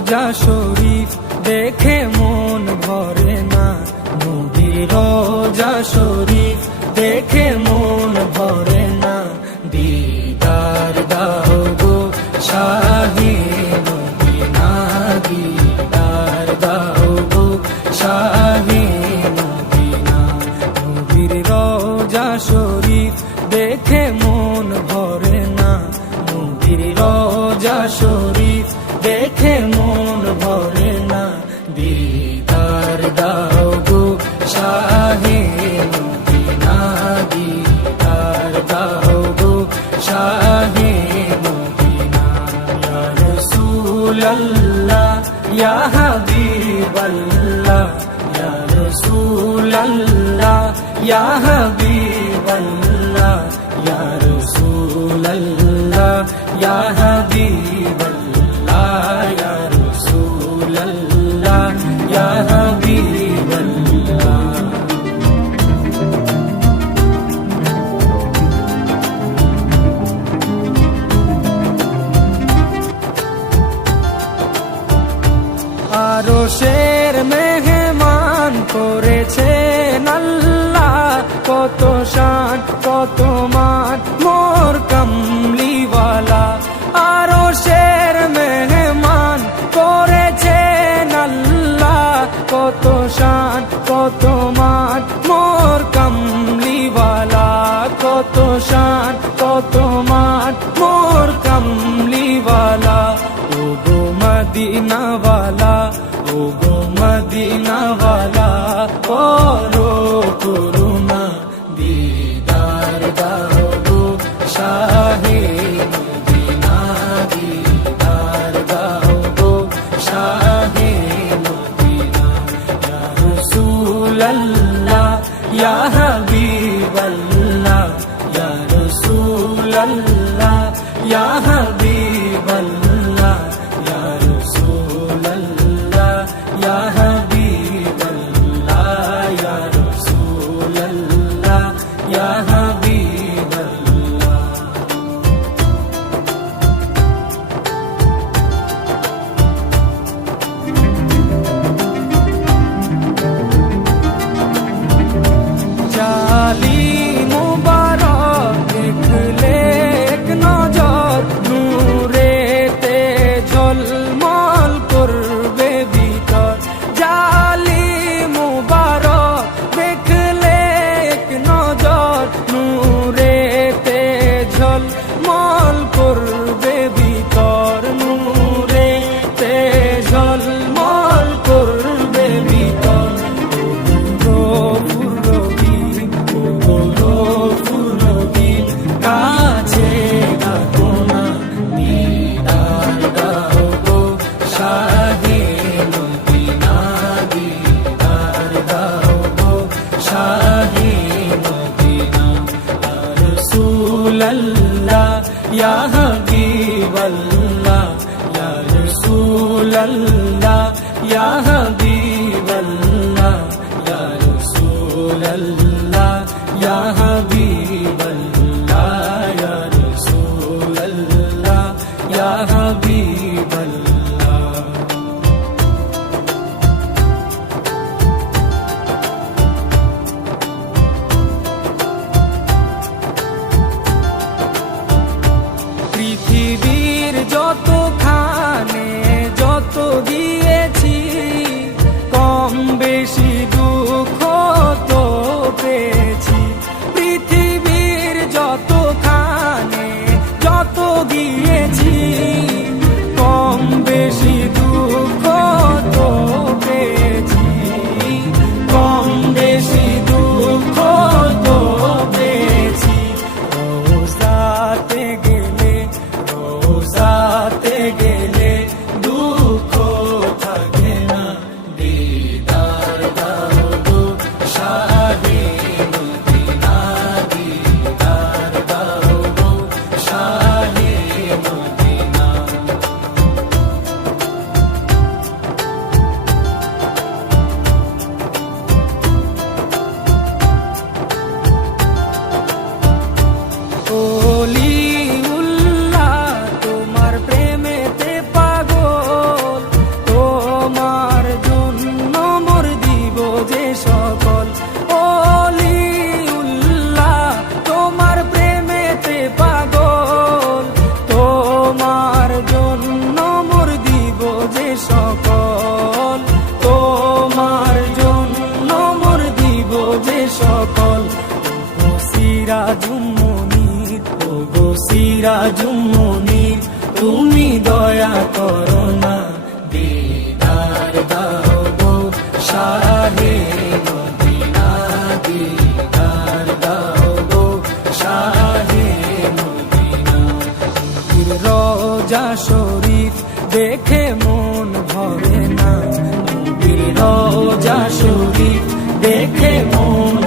রোজা শরীফ দেখে মন ভরে না, নবীর রোজা শরীফ দেখে মন ভরে না। দিদার দাও গো শাহে মদিনা, দিদার দাও গো শাহে মদিনা। নবীর রোজা শরীফ দেখে মন ভরে না, নবীর রোজা শরীফ দেখে মন ভরে না। দিদার দাও গো শাহে মদিনা, দিদার দাও গো শাহে মদিনা। ইয়া রাসূলাল্লাহ ইয়া হাবিবাল্লাহ, ইয়া রাসূলাল্লাহ ইয়া হাবিবাল্লাহ, ইয়া রাসূলাল্লাহ ইয়া হাবিবাল্লাহ, ইয়া রাসূলাল্লাহ ইয়া হাবিবাল্লাহ। আরশের মেহমান করেছেন আল্লাহ, কত শান কত মান মোর কামলিওয়ালা। আরশের মেহমান করেছেন আল্লাহ, কত শান কত মান মোর কামলিওয়ালা, কত শান কত মান মোর কামলিওয়ালা। ও গো মদিনাওয়ালা, ও গো মদিনাওয়ালা, করো করুণা, দিদার দাও গো শাহে মদিনা, দিদার দাও গো শাহে মদিনা। ইয়া রাসূলাল্লাহ ইয়া হাবিবাল্লাহ, ইয়া রাসূলাল্লাহ ইয়া হাবিবাল্লাহ, ইয়া রাসূলাল্লাহ ইয়া হাবিবাল্লাহ, ইয়া রাসূলাল্লাহ ইয়া হাবিবাল্লাহ। জালি মুবারক দেখলে এক নজর, নূরেতে ঝলমল করবে ভিতর। জালি মুবারক দেখলে এক নজর, নূরেতে ঝলমল করবে ভিতর, নূরেতে ঝলমল করবে ভিতর। কাছে ডাকো না, দিদার দাও গো শাহে মদিনা, দিদার দাও গো শাহে মদিনা। ইয়া রাসূলাল্লাহ ইয়া হাবিবাল্লাহ, ইয়া রাসূলাল্লাহ ইয়া হাবিবাল্লাহ, ইয়া রাসূলাল্লাহ ইয়া হাবিবাল্লাহ, ইয়া রাসূলাল্লাহ ইয়া হাবিবাল্লাহ। পৃথিবীর যতখানে যত দিয়েছি, সিরাজুম মুনির তুমি দয়া করো না, দিদার দাও গো শাহে মদিনা, দিদার দাও গো শাহে মদিনা। রোজা শরীফ দেখে মন ভরে না, নবীর রোজা শরীফ দেখে মন